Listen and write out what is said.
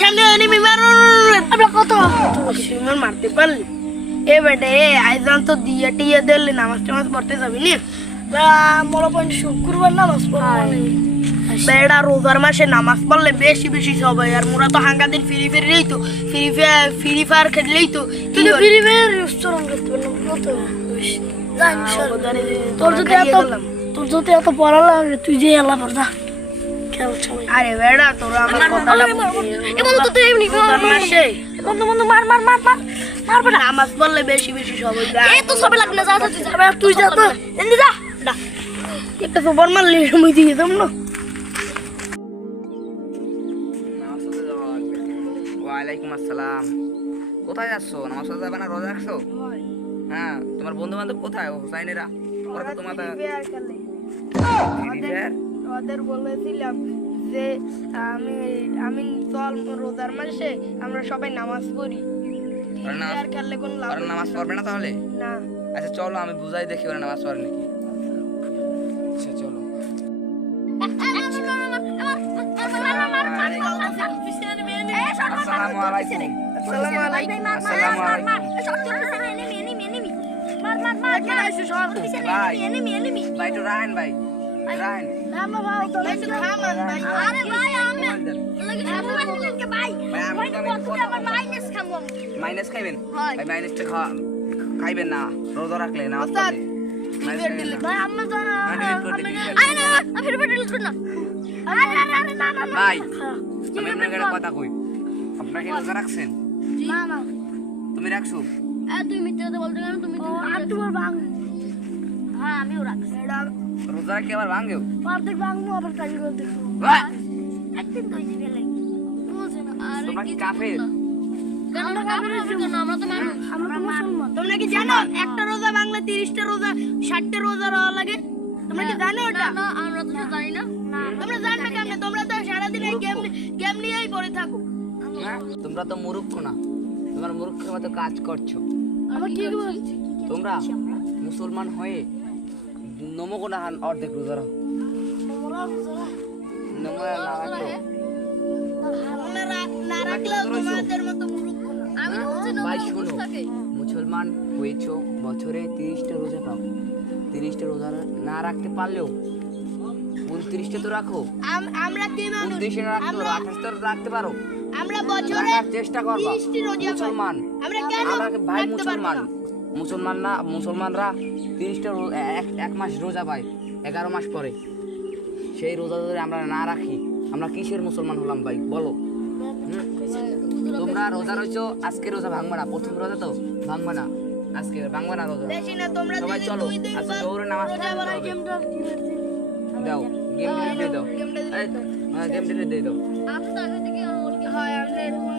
সামনে এনিমি মারো আমরা কত মুসলমান মারতে পারলি এ বেটা এ আইজান তো দিয়ে টিয়ে দিলে নামাজ টামাজ পড়তে যাবি নি মোলা পয়েন্ট শুক্রবার নামাজ পড়বো বেড়া রোজার মাসে নামাজ পড়লে বেশি বেশি সবাই আর মোরা তো হাঙ্গাদিন ফ্রি ফেরলেই তো ফ্রি ফায়ার খেললেই তো তুই তো ফ্রি ফায়ার রেস্টুরেন্ট করতে তোর যদি এত পড়া লাগে তুই যে এলা পড় যা আরে বেড়া তোরা আমার কথাটা এমন তো তুই এমনি মাসে বন্ধু বন্ধু মার মার মার মার মার বেটা নামাজ পড়লে বেশি বেশি সবাই এই তো সবে লাগবে না যা তুই যা তো এন্দি যা না একটা তো বল মারলি মুই দিয়ে দাম না ওয়ালাইকুম আসসালাম। কোথায় যাচ্ছ? নামাজ পড়তে যাবে না? রোজা রাখছো? হ্যাঁ, তোমার বন্ধু বান্ধব কোথায়? হুসাইনেরা ওরা তো তোমার ওদের বলেছিলাম যে আমি আমি চল রোজার মাসে আমরা সবাই নামাজ পড়ি। নামাজ পড়বে না তাহলে? না। আচ্ছা চলো আমি বুঝাই দেখি ওরা নামাজ পড়ে নাকি। আচ্ছা চলো। আসসালামু আলাইকুম। আসসালামু আলাইকুম। আসসালামু আলাইকুম। ভাই তো রাহেন ভাই রাহেন মাইনাস খাইবেন ভাই মাইনাসটা খাইবেন না রোজা রাখলে না ভাই আমি আপনাকে কথা কই আপনাকে রোজা রাখছেন তুমি রাখছো তুই মিথ্যাতে বলতে কেন তুমি হ্যাঁ আমিও রাখছি রোজা রাখি আবার ভাঙেও অর্ধেক ভাঙবো আবার কাজি করে দেখবো একদিন তো জিবে লাগে বুঝে না আর তোমরা কি কাফের? আমরা কাফের কেন আমরা তো মানুষ আমরা তো মুসলমান তোমরা কি জানো একটা রোজা বাংলা 30টা রোজা 60টা রোজা রাখা লাগে তোমরা কি জানো ওটা না আমরা তো জানি না তোমরা জানবে কেমনে তোমরা তো সারা দিন এই গেম নিয়েই পড়ে থাকো তোমরা তো মূর্খ না তোমরা মূর্খের মতো কাজ করছো আমরা কি বলছি তোমরা মুসলমান হয়ে নমকোনা অর্ধেক রোজা রাখো না রাখলেও তোমাদের মতো মূর্খ না আমি তো বুঝি না ভাই শোনো মুসলমান হয়েছো বছরে 30টা রোজা পাও 30টা রোজা না রাখতে পারলেও 29টা তো রাখো আমরা কি মানুষ 29 রাখতে 28 তো রাখতে পারো আমরা বছরে রাখার চেষ্টা করবা 30টি রোজা মুসলমান আমরা কেন আমরা ভাই রাখতে পারবো না? মুসলমানরা 30টা এক মাস রোজা পায় 11 মাস পরে সেই রোজা যদি আমরা না রাখি আমরা কিসের মুসলমান হলাম ভাই বলো তোমরা রোজা রয়েছো আজকে রোজা ভাঙবা না প্রথম রোজা তো ভাঙবা না আজকে ভাঙবা না রোজা বেশি না তোমরা সবাই যদি চলো 2 দিন আজকে জোরে নামাজ পড়তে হবে দাও গেম দিয়ে দাও এই গেম দিয়ে দাও আপনি তো আগে থেকে হয় আমরা এরকম